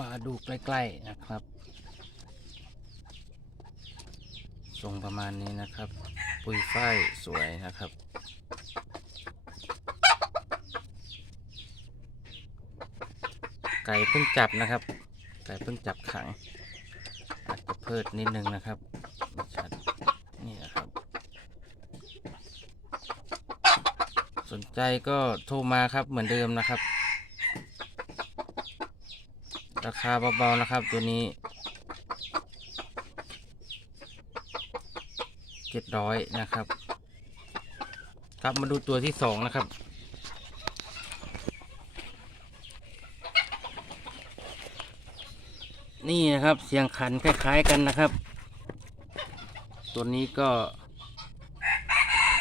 มาดูใกล้ๆนะครับทรงประมาณนี้นะครับ ปุยฝ้ายสวยนะครับ ไก่เพิ่งจับนะครับ ไก่เพิ่งจับขังอาจจะเพิดนิดนึงนะครับชัดนี่นะครับ สนใจก็โทรมาครับเหมือนเดิมนะครับ ราคาเบาๆนะครับตัวนี้เจ็ดร้อยนะครับ ครับมาดูตัวที่สองนะครับ นี่นะครับเสียงขันคล้าย ๆกันนะครับ ตัวนี้ก็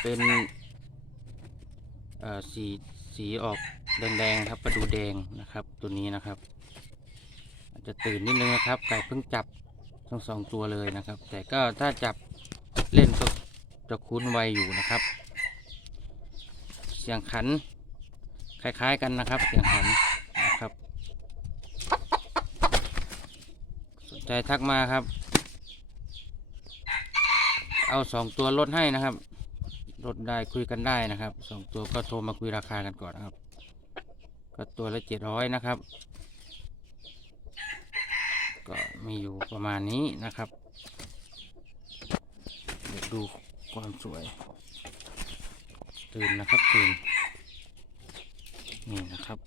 เป็นเอ่อสีสีออกแดงๆครับประดูแดงนะครับตัวนี้นะครับ อาจจะตื่นนิดนึงนะครับ ไก่เพิ่งจับทั้งสองตัวเลยนะครับ แต่ก็ถ้าจับเล่นก็จะคุ้นไวอยู่นะครับ เสียงขัน คล้ายๆกันนะครับ เสียงขันนะครับ สนใจทักมาครับ เอาสองตัวลดให้นะครับ ลดได้คุยกันได้นะครับสองตัวก็โทรมาคุยราคากันก่อนนะครับ ก็ตัวละเจ็ดร้อยนะครับ มีอยู่ประมาณนี้นะครับ เดี๋ยวดูความสวย ตื่นนะครับตื่น นี่นะครับ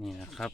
นี่นะครับ